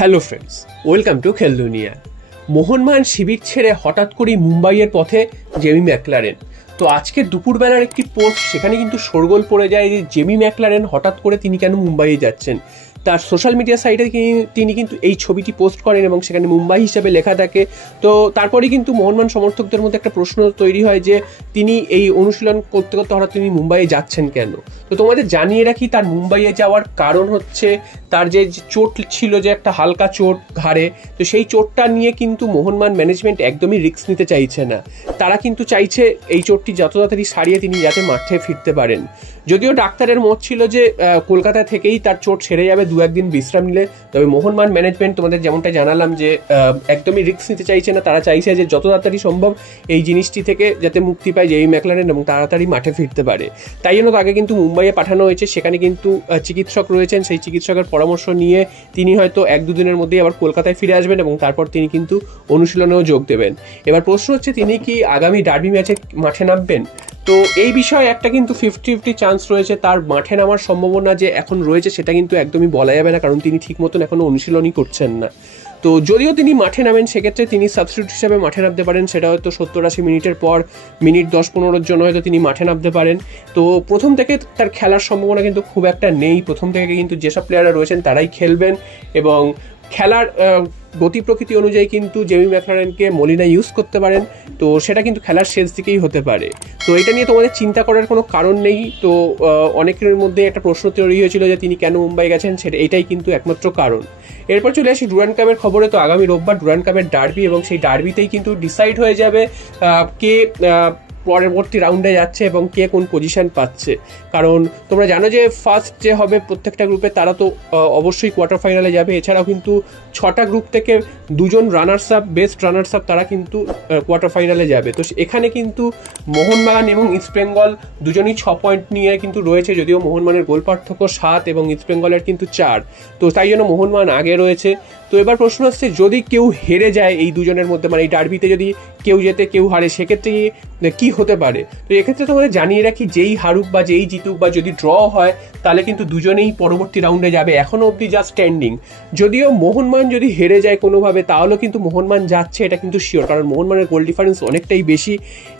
Hello friends, welcome to খেল দুনিয়া। মোহনবাগান শিবির ছেড়ে হঠাৎ করেই মুম্বাইয়ের পথে জেমি ম্যাকলারেন। তো আজকে দুপুরবেলার একটি পোস্ট, সেখানে কিন্তু শোরগোল পড়ে যায় যে জেমি ম্যাকলারেন হঠাৎ করে তিনি কেন মুম্বাইয়ে যাচ্ছেন। তার সোশ্যাল মিডিয়া সাইটে তিনি কিন্তু এই ছবিটি পোস্ট করেন এবং সেখানে মুম্বাই হিসাবে লেখা থাকে। তো তারপরেই কিন্তু মোহনবাগান সমর্থকদের মধ্যে একটা প্রশ্ন তৈরি হয় যে তিনি এই অনুশীলন করতে করতে হঠাৎ তিনি মুম্বাইয়ে যাচ্ছেন কেন। তো তোমাদের জানিয়ে রাখি, তার মুম্বাইয়ে যাওয়ার কারণ হচ্ছে তার যে চোট ছিল, যে একটা হালকা চোট ঘাড়ে। তো সেই চোটটা নিয়ে কিন্তু মোহনবাগান ম্যানেজমেন্ট একদমই রিস্ক নিতে চাইছে না। তারা কিন্তু চাইছে এই চোটটি যত তাড়াতাড়ি সারিয়ে তিনি যাতে মাঠে ফিরতে পারেন। যদিও ডাক্তারের মত ছিল যে কলকাতা থেকেই তার চোট সেরে যাবে দু একদিন বিশ্রাম নিলে, তবে মোহনবাগান ম্যানেজমেন্ট তোমাদের যেমনটা জানালাম যে একদমই রিস্ক নিতে চাইছে না। তারা চাইছে যে যত তাড়াতাড়ি সম্ভব এই জিনিসটি থেকে যাতে মুক্তি পায় জেমি ম্যাকলারেন এবং তাড়াতাড়ি মাঠে ফিরতে পারে। তাই জন্য তাকে কিন্তু মুম্বাইয়ে পাঠানো হয়েছে। সেখানে কিন্তু চিকিৎসক রয়েছেন, সেই চিকিৎসকের পরামর্শ নিয়ে তিনি হয়তো এক দুদিনের মধ্যেই আবার কলকাতায় ফিরে আসবেন এবং তারপর তিনি কিন্তু অনুশীলনেও যোগ দেবেন। এবার প্রশ্ন হচ্ছে তিনি কি আগামী ডার্বি ম্যাচে মাঠে নামবেন। তো এই বিষয়ে একটা কিন্তু 50-50 চান্স রয়েছে। তার মাঠে নামার সম্ভাবনা যে এখন রয়েছে সেটা কিন্তু একদমই বলা যাবে না, কারণ তিনি ঠিক মতন এখনো অনুশীলনই করছেন না। তো যদিও তিনি মাঠে নামেন, সেক্ষেত্রে তিনি সাবস্টিটিউট হিসেবে মাঠে নামতে পারেন। সেটা হয়তো 70-80 মিনিটের পর মিনিট 10-15-এর জন্য হয়তো তিনি মাঠে নামতে পারেন। তো প্রথম থেকে তার খেলার সম্ভাবনা কিন্তু খুব একটা নেই। প্রথম থেকে কিন্তু যেসব প্লেয়াররা রয়েছেন তারাই খেলবেন এবং খেলার গতি প্রকৃতি অনুযায়ী কিন্তু জেমি ম্যাকলারেনকে মলিনা ইউজ করতে পারেন। তো সেটা কিন্তু খেলার শেষ দিকেই হতে পারে। তো এটা নিয়ে তোমাদের চিন্তা করার কোনো কারণ নেই। তো অনেকের মধ্যে একটা প্রশ্ন তৈরি হয়েছিল যে তিনি কেন মুম্বাই গেছেন, সেটা এটাই কিন্তু একমাত্র কারণ। এরপর চলে আসি ডুরান্ড কাপের খবরে। তো আগামী রোববার ডুরান্ড কাপের ডার্বি এবং সেই ডার্বিতেই কিন্তু ডিসাইড হয়ে যাবে কে পরবর্তী রাউন্ডে যাচ্ছে এবং কে কোন পজিশন পাচ্ছে। কারণ তোমরা জানো যে ফার্স্ট যে হবে প্রত্যেকটা গ্রুপে তারা তো অবশ্যই কোয়ার্টার ফাইনালে যাবে। এছাড়াও কিন্তু 6টা গ্রুপ থেকে 2জন runners up, best runners up তারা কিন্তু কোয়ার্টার ফাইনালে যাবে। তো এখানে কিন্তু মোহনবাগান এবং ইস্টবেঙ্গল দুজনই 6 পয়েন্ট নিয়ে কিন্তু রয়েছে, যদিও মোহনবাগানের গোল পার্থক্য 7 এবং ইস্টবেঙ্গলের কিন্তু 4। তো তাই জন্য মোহনবাগান আগে রয়েছে। তো এবার প্রশ্ন হচ্ছে যদি কেউ হেরে যায় এই দুজনের মধ্যে, মানে এই ডার্বিতে যদি কেউ জেতে কেউ হারে, সেক্ষেত্রে কি হতে পারে। তো এক্ষেত্রে তোমাদের জানিয়ে রাখি, যেই হারুক বা যেই জিতুক বা যদি ড্র হয় তাহলে কিন্তু দুজনেই পরবর্তী রাউন্ডে যাবে। এখনো অব্দি যা স্ট্যান্ডিং, যদিও মোহনবাগান যদি হেরে যায় কোনোভাবে তাহলেও কিন্তু মোহনবাগান যাচ্ছে, এটা কিন্তু শিওর। কারণ মোহনবাগানের গোল ডিফারেন্স অনেকটাই বেশি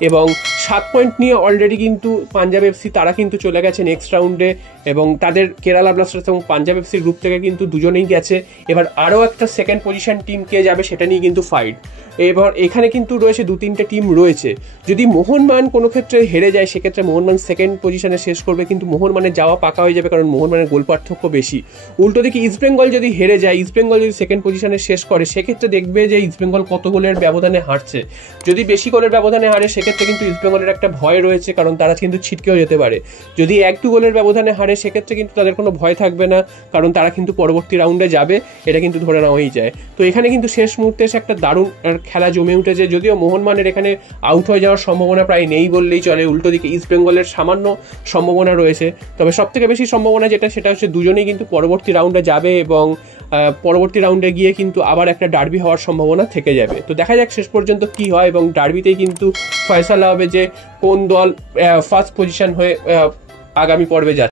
এবং 7 পয়েন্ট নিয়ে অলরেডি কিন্তু পাঞ্জাব এফসি তারা কিন্তু চলে গেছে নেক্সট রাউন্ডে এবং তাদের কেরালা ব্লাস্টার্স এবং পাঞ্জাব এফসির গ্রুপ থেকে কিন্তু দুজনেই গেছে। এবার আরও একটা সেকেন্ড পজিশন টিম কে যাবে সেটা নিয়ে কিন্তু ফাইট। এবার এখানে কিন্তু রয়েছে 2-3টে টিম রয়েছে। যদি মোহনবাগান কোনো ক্ষেত্রে হেরে যায় সেক্ষেত্রে মোহনবাগান সেকেন্ড পজিশনে শেষ করবে, কিন্তু মোহনবাগানের যাওয়া পাকা হয়ে যাবে কারণ মোহনবাগানের গোল পার্থক্য বেশি। উল্টো দিকে ইস্টবেঙ্গল যদি হেরে যায়, ইস্টবেঙ্গল যদি সেকেন্ড পজিশনে শেষ করে, সেক্ষেত্রে দেখবে যে ইস্টবেঙ্গল কত গোলের ব্যবধানে হারছে। যদি বেশি গোলের ব্যবধানে হারে সেক্ষেত্রে কিন্তু ইস্টবেঙ্গলের একটা ভয় রয়েছে, কারণ তারা কিন্তু ছিটকেও যেতে পারে। যদি 1-2 গোলের ব্যবধানে হারে সেক্ষেত্রে কিন্তু তাদের কোনো ভয় থাকবে না, কারণ তারা কিন্তু পরবর্তী রাউন্ডে যাবে, এটা কিন্তু ধরে নেওয়াই যায়। তো এখানে কিন্তু শেষ মুহূর্তে এসে একটা দারুণ খেলা জমে উঠেছে। যদিও মোহনবাগানের এখানে আউট হয়ে যাওয়ার সম্ভাবনা প্রায় নেই বললেই চলে। উল্টো দিকে ইস্টবেঙ্গলের সামান্য সম্ভাবনা রয়েছে। তবে সবথেকে বেশি সম্ভাবনা সেটা হচ্ছে দুজনেই কিন্তু পরবর্তী রাউন্ডে যাবে এবং পরবর্তী রাউন্ডে গিয়ে কিন্তু আবার একটা ডার্বি হওয়ার সম্ভাবনা থেকে যাবে। তো দেখা যাক শেষ পর্যন্ত কি হয় এবং ডার্বিতেই কিন্তু ফয়সালা হবে যে কোন দল ফার্স্ট পজিশন হয়ে আগামী পর্বে যাচ্ছে।